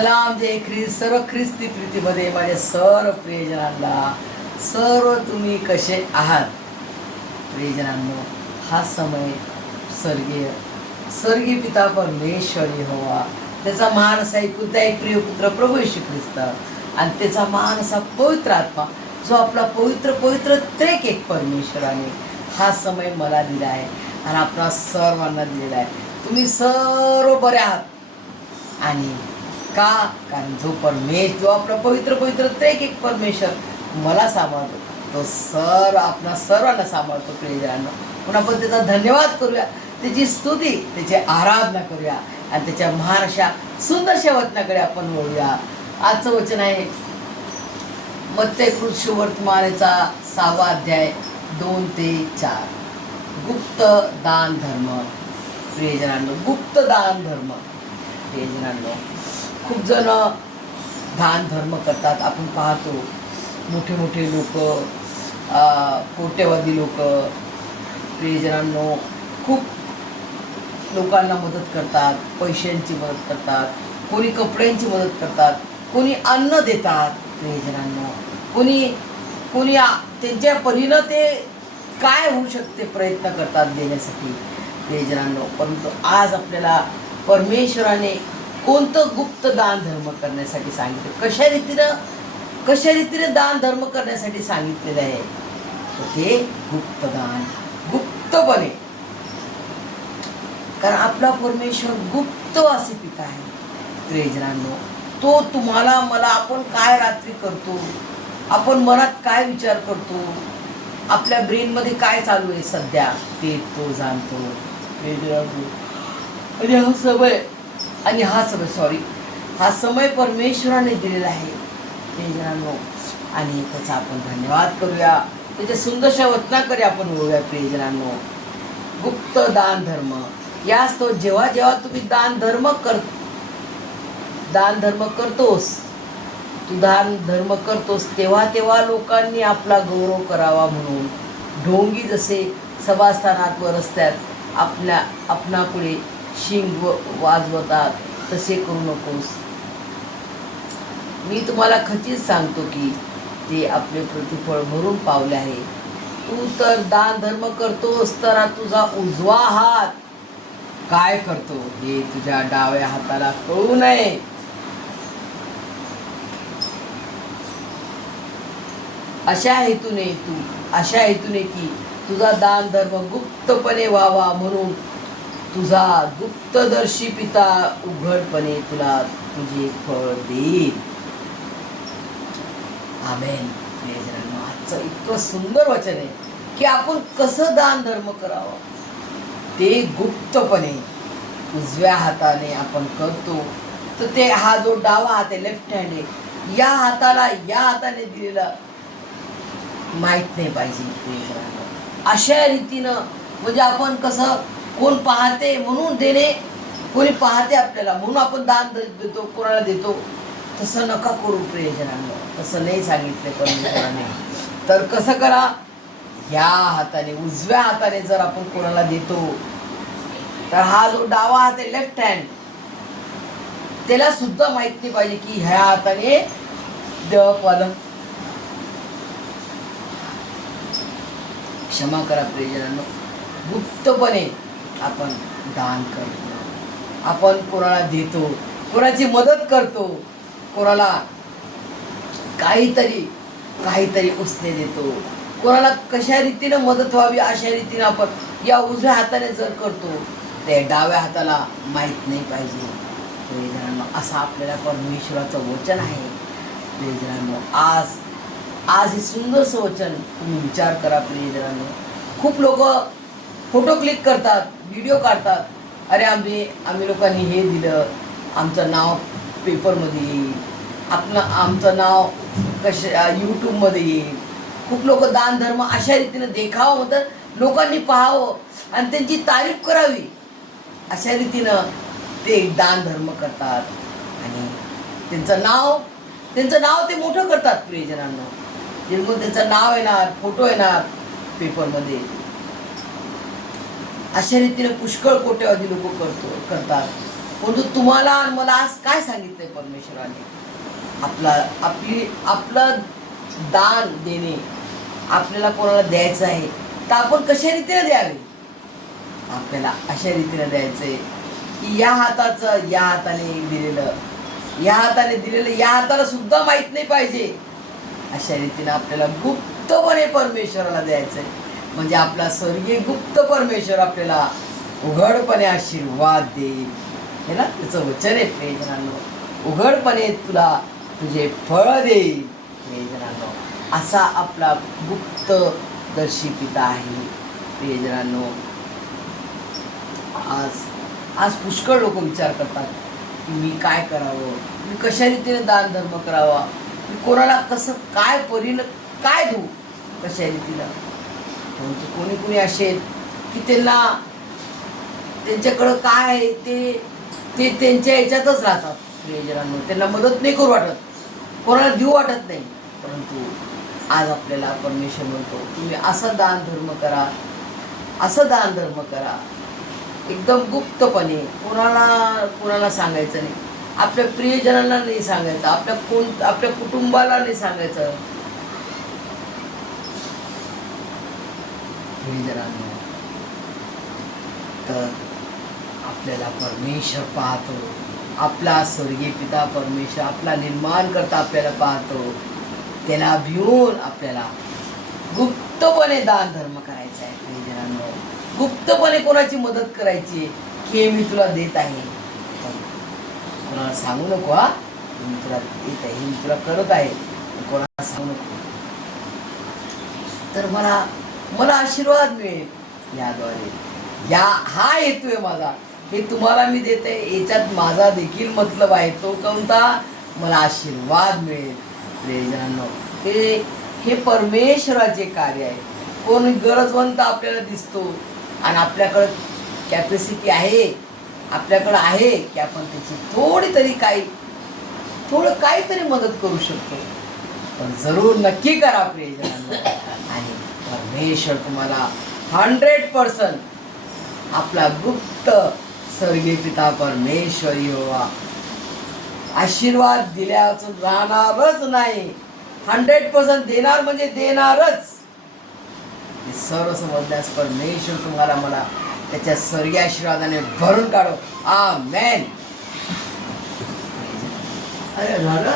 सलाम जय ख्रिस्त. सर्व ख्रिस्ती प्रीतीमध्ये माझ्या सर्व प्रियजनांना, सर्व तुम्ही कसे आहात प्रियजनांनो. हा समय स्वर्गीय पिता परमेश्वर यहोवा, त्याचा महान असा एकुलता एक प्रिय पुत्र प्रभू येशू ख्रिस्त आणि त्याचा महान असा पवित्र आत्मा, जो आपला पवित्र त्रेक एक परमेश्वराने हा समय मला दिला आहे आणि आपणा सर्वांना दिलेला आहे. तुम्ही सर्व बरे आहात आणि का? कारण जो आपला पवित्र त्रेक एक परमेश्वर मला सांभाळतो, तो आपणा सर्वांना सांभाळतो. प्रियजनांनो, म्हणून आपण त्याचा धन्यवाद करूया, त्याची स्तुती, त्याची आराधना करूया आणि त्याच्या महान अशा सुंदरशा वचनाकडे आपण वळूया. आजचं वचन आहे मत्ते शुभवर्तमानाचा 6वा अध्याय 2 ते 4. गुप्त दान धर्म. प्रियजनांनो, गुप्त दान धर्म. प्रियजनांनो, खूप जण दान धर्म करतात. आपण पाहतो मोठे लोक, कोट्यवधी लोक प्रियजनांनो खूप लोकांना मदत करतात, पैशांची मदत करतात, कोणी कपड्यांची मदत करतात, कोणी अन्न देतात. प्रियजनांनो, कोणी त्यांच्या परीनं ते काय होऊ शकते प्रयत्न करतात देण्यासाठी. प्रियजनांनो, परंतु आज आपल्याला परमेश्वराने कोणतं गुप्त दान धर्म करण्यासाठी सांगितलं, कशा रीतीनं दान धर्म करण्यासाठी सांगितलेलं आहे, तर ते गुप्तदान, गुप्तपणे. कारण आपला परमेश्वर गुप्तवासी पिता आहे. प्रियजनांनो, तो तुम्हाला मला, आपण काय रात्री करतो, आपण मनात काय विचार करतो, आपल्या ब्रेनमध्ये काय चालू आहे सध्या, ते तो जाणतो. आणि हा समय परमेश्वराने दिलेला आहे प्रियजनांनो, आणि त्याचा आपण धन्यवाद करूया. त्याच्या सुंदरशा वचनाकडे आपण वळूया. प्रियजनांनो, गुप्त दान धर्म. याच तो जेव्हा तुम्ही दान धर्म करतोस तेव्हा लोकांनी आपला गौरव करावा म्हणून ढोंगी जसे सभास्थानात व रस्त्यात आपणापुढे शिंग वाजवतात, तसे करू नकोस. मी तुम्हाला खचित सांगतो की ते आपले प्रतिफळ भरून पावले आहे. तू तर दान धर्म करतोस, तर तुझा उजवा हात काय करतो हे तुझ्या डाव्या हाताला कळू नये. अशा हेतूने की तुझा दान धर्म गुप्तपणे व्हावा, म्हणून तुझा गुप्तदर्शी पिता उघडपणे तुला तुझे फळ देईल. आमेन. प्रियजनांनो, आजचं इतकं सुंदर वचन आहे की आपण कसं दान धर्म करावं, ते गुप्तपणे उजव्या हाताने आपण करतो. तर ते हा जो डावा हात आहे, लेफ्ट हँड आहे, या हाताने दिलेला माहीत नाही पाहिजे. प्रियजनांनो, अशा रीतीनं म्हणजे आपण कसं, कोण पाहते म्हणून देणे, कोणी पाहते आपल्याला म्हणून आपण दान देतो, कोणाला देतो, तसं नका करू. प्रियजनांनो, तसं नाही सांगितले परमेश्वराने. तर कसं करा, या हाताने, उजव्या हाताने जर आपण कोणाला देतो, तर हा जो डावा हात आहे, लेफ्ट हँड, त्याला सुद्धा माहित नाही पाहिजे की ह्या हाताने देवाला क्षमा करा. प्रियजनांनो, गुप्तपणे आपण दान करतो, आपण कोणाला देतो, कोणाची मदत करतो, कोणाला काहीतरी उसने देतो, कोणाला कशा रीतीनं मदत व्हावी अशा रीतीनं आपण या उजव्या हाताने जर करतो, ते डाव्या हाताला माहीत नाही पाहिजे. प्रियजनांनो, असं आपल्याला परमेश्वराचं वचन आहे. प्रियजनांनो, आज हे सुंदरसं वचन तुम्ही विचार करा. प्रियजनांनो, खूप लोक फोटो क्लिक करतात, व्हिडिओ काढतात, अरे आम्ही लोकांनी हे दिलं, आमचं नाव पेपरमध्ये येईल, आमचं नाव यूट्यूबमध्ये येईल. खूप लोक दान धर्म अशा रीतीनं देखावं होतं, लोकांनी पाहावं आणि त्यांची तारीफ करावी, अशा रीतीनं ते दान धर्म करतात आणि त्यांचं नाव ते मोठं करतात. प्रियजनांनो, जेव्हा त्यांचं नाव येणार, फोटो येणार पेपरमध्ये, अशा रीतीने पुष्कळ कोट्यवधी लोक करतात. परंतु तुम्हाला आणि मला आज काय सांगितलंय परमेश्वराने, आपलं दान देणे आपल्याला कोणाला द्यायचं आहे तर आपण कशा रीतीने द्यावे. आपल्याला अशा रीतीने द्यायचंय की या हाताने दिलेलं, या हाताला सुद्धा माहित नाही पाहिजे. अशा रीतीने आपल्याला गुप्तपणे परमेश्वराला द्यायचंय. म्हणजे आपला स्वर्गीय गुप्त परमेश्वर आपल्याला उघडपणे आशीर्वाद देईल. हे ना त्याचं वचन आहे प्रियजनांनो, उघडपणे तुला तुझे फळ देईल. प्रियजनांनो, असा आपला गुप्त दर्शी पिता आहे. प्रियजनांनो, आज पुष्कळ लोक विचार करतात की मी काय करावं, मी कशा रीतीने दान धर्म करावा, मी कोणाला कसं काय काय देऊ, कशा रीतीनं. परंतु कोणी असे आहेत की त्यांच्याकडं काय आहे ते त्यांच्या ह्याच्यातच राहतात. प्रियजनांनो, त्यांना मदत नाही करू वाटत, कोणाला देऊ वाटत नाही. परंतु आज आपल्याला परमेश्वर म्हणतो तुम्ही असं दान धर्म करा एकदम गुप्तपणे, कोणाला सांगायचं नाही, आपल्या प्रियजनांना नाही सांगायचं, आपल्या कुटुंबाला नाही सांगायचं. प्रियजनांनो, तर आपल्याला परमेश्वर पाहतो, आपला स्वर्गीय पिता परमेश्वर आपला निर्माण करता आपल्याला पाहतो. त्याला भिवून आपल्याला गुप्तपणे दान धर्म करायचा आहे. प्रियजनांनो, गुप्तपणे कोणाची मदत करायची की मी तुला देत आहे, कोणाला सांगू नको. मी तुला देत आहे, मी तुला करत आहे, कोणाला सांगू नको. तर मला आशीर्वाद मिळेल याद्वारे. हा हेतू आहे माझा, हे तुम्हाला मी देते. याच्यात माझा देखील मतलब आहे. तो कोणता? मला आशीर्वाद मिळेल. प्रियजनांनो, हे परमेश्वराचे कार्य आहे. कोण गरजवंत आपल्याला दिसतो आणि आपल्याकडं कॅपॅसिटी आहे, आपल्याकडं आहे की आपण त्याची थोडं काहीतरी मदत करू शकतो. पण जरूर नक्की करा प्रियजनांनो. आणि परमेश्वर तुम्हाला 100% आपला गुप्त स्वर्गीय पिता परमेश्वर यहोवा आशीर्वाद दिल्याचं राहणारच नाही. 100% देणार म्हणजे देणारच. हे सर्व समजण्यास परमेश्वर तुम्हाला मला त्याच्या स्वर्गीय आशीर्वादाने भरून काढो. आमेन. अरे झालं.